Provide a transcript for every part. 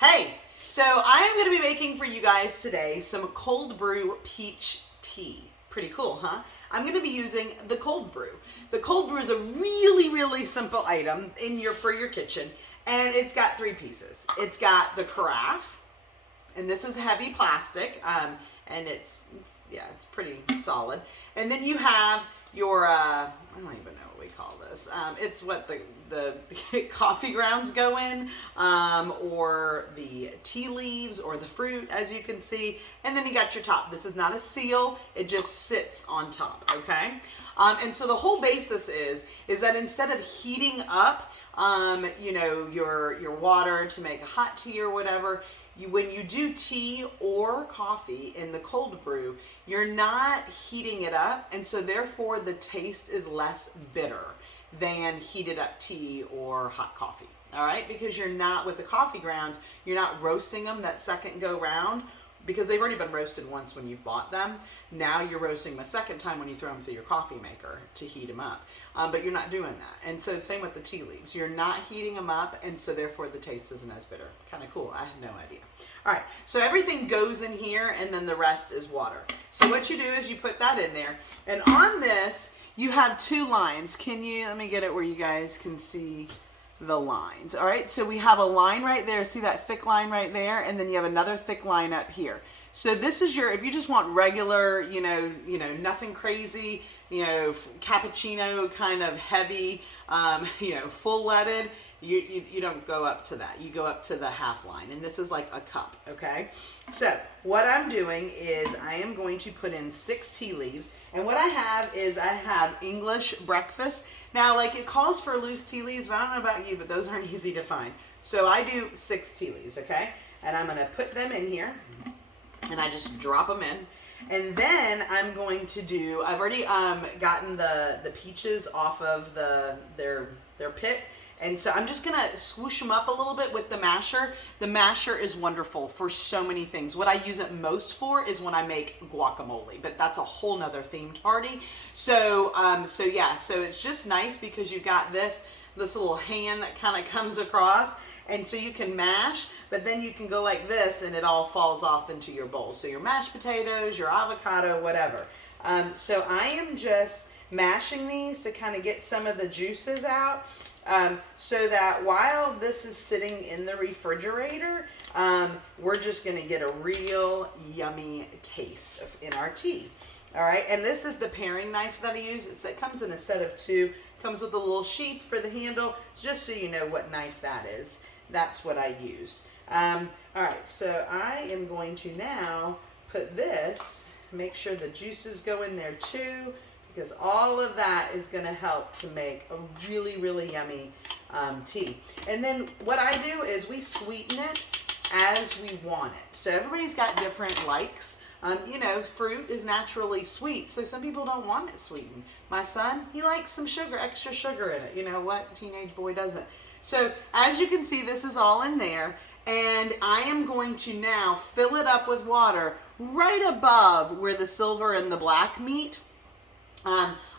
Hey, so I am going to be making for you guys today some cold brew peach tea. Pretty cool, huh? I'm going to be using the cold brew. The cold brew is a really simple item for your kitchen, and it's got three pieces. It's got the carafe, and this is heavy plastic, and it's pretty solid. And then you have your I don't even know what we call this. It's what the coffee grounds go in, or the tea leaves, or the fruit, as you can see. And then you got your top. This is not a seal; it just sits on top. Okay, and so the whole basis is that instead of heating up, your water to make a hot tea or whatever, when you do tea or coffee in the cold brew, you're not heating it up, and so therefore the taste is less bitter than heated up tea or hot coffee. All right, because you're not, with the coffee grounds, you're not roasting them that second go round, because they've already been roasted once when you've bought them. Now you're roasting them a second time when you throw them through your coffee maker to heat them up. But you're not doing that. And so same with the tea leaves. You're not heating them up, and so therefore the taste isn't as bitter. Kind of cool. I had no idea. All right, so everything goes in here, and then the rest is water. So what you do is you put that in there. And on this, you have two lines. Let me get it where you guys can see the lines. All right, so we have a line right there. See that thick line right there? And then you have another thick line up here. So this is if you just want regular, nothing crazy, cappuccino kind of heavy, full leaded, you don't go up to that. You go up to the half line, and this is like a cup, okay? So what I'm doing is I am going to put in 6 tea leaves, and what I have English breakfast. Now, it calls for loose tea leaves, but I don't know about you, but those aren't easy to find. So I do 6 tea leaves, okay? And I'm going to put them in here, and I just drop them in. And then I'm going to do, I've already gotten the peaches off of their pit. And so I'm just going to swoosh them up a little bit with the masher. The masher is wonderful for so many things. What I use it most for is when I make guacamole, but that's a whole nother themed party. So it's just nice because you've got this little hand that kind of comes across, and so you can mash, but then you can go like this and it all falls off into your bowl. So your mashed potatoes, your avocado, whatever. So I am just mashing these to kind of get some of the juices out. So that while this is sitting in the refrigerator, we're just going to get a real yummy taste in our tea. All right, and this is the paring knife that I use. It comes in a set of 2. Comes with a little sheath for the handle, just so you know what knife that is. That's what I use. All right, so I am going to now put this, make sure the juices go in there too, because all of that is going to help to make a really yummy tea. And then what I do is we sweeten it as we want it. So everybody's got different likes. Fruit is naturally sweet, so some people don't want it sweetened. My son, he likes some sugar, extra sugar in it. You know what? Teenage boy doesn't. So as you can see, this is all in there, and I am going to now fill it up with water right above where the silver and the black meet.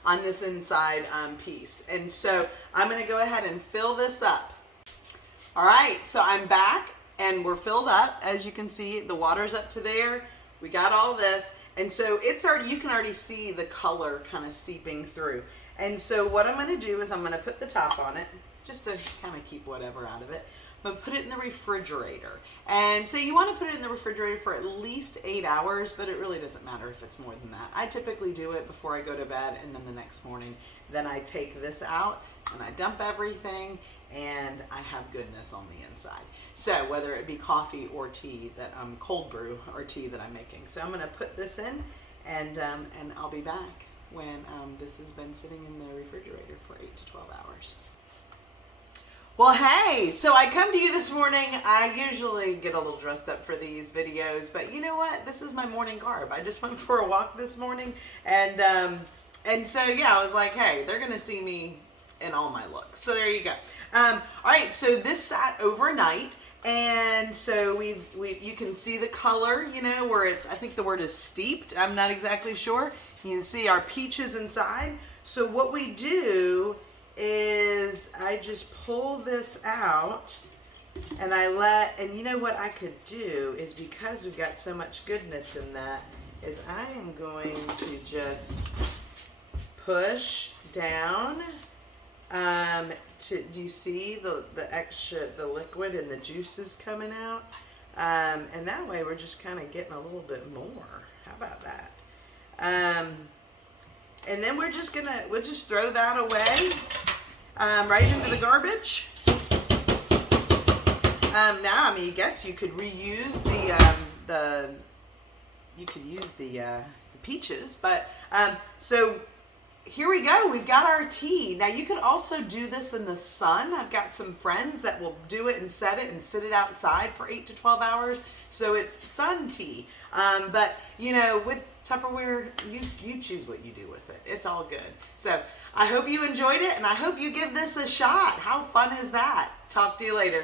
On this inside piece. And so I'm going to go ahead and fill this up. All right, so I'm back and we're filled up. As you can see, the water's up to there. We got all this. And so you can already see the color kind of seeping through. And so what I'm going to do is I'm going to put the top on it, just to kind of keep whatever out of it. I'm going to put it in the refrigerator. And so you want to put it in the refrigerator for at least 8 hours, but it really doesn't matter if it's more than that. I typically do it before I go to bed, and then the next morning, then I take this out and I dump everything, and I have goodness on the inside. So whether it be coffee or tea, cold brew or tea that I'm making. So I'm going to put this in, and I'll be back when this has been sitting in the refrigerator for 8 to 12 hours. Well, hey, so I come to you this morning. I usually get a little dressed up for these videos, but you know what? This is my morning garb. I just went for a walk this morning, and so yeah, I was like, hey, they're gonna see me in all my looks. So there you go. All right, so this sat overnight, and so you can see the color, where I think the word is steeped. I'm not exactly sure. You can see our peaches inside. So what we do is I just pull this out And and you know what I could do is, because we've got so much goodness in that, is I am going to just push down. Do you see the extra, the liquid and the juices coming out? And that way we're just kind of getting a little bit more. How about that? And then we'll just throw that away, right into the garbage. Now, I mean, I guess you could reuse the peaches, but so here we go. We've got our tea. Now, you could also do this in the sun. I've got some friends that will do it and set it and sit it outside for 8 to 12 hours. So it's sun tea. But, you know, with Tupperware, you choose what you do with it. It's all good. So I hope you enjoyed it, and I hope you give this a shot. How fun is that? Talk to you later.